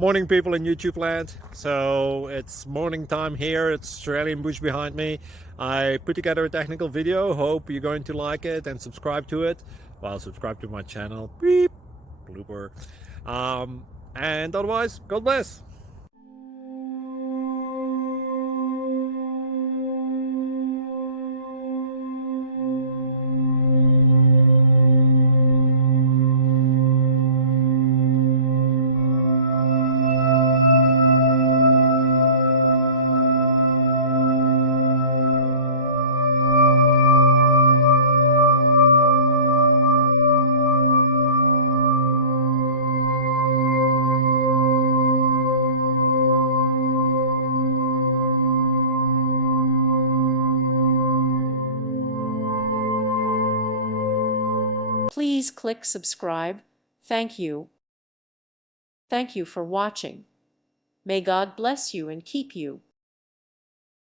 Morning, people in YouTube land. So it's morning time here. It's Australian bush behind me. I put together a technical video. Hope you're going to like it and subscribe to it. Well, subscribe to my channel. Beep. Blooper. And otherwise, God bless. Please click subscribe. Thank you. Thank you for watching. May God bless you and keep you.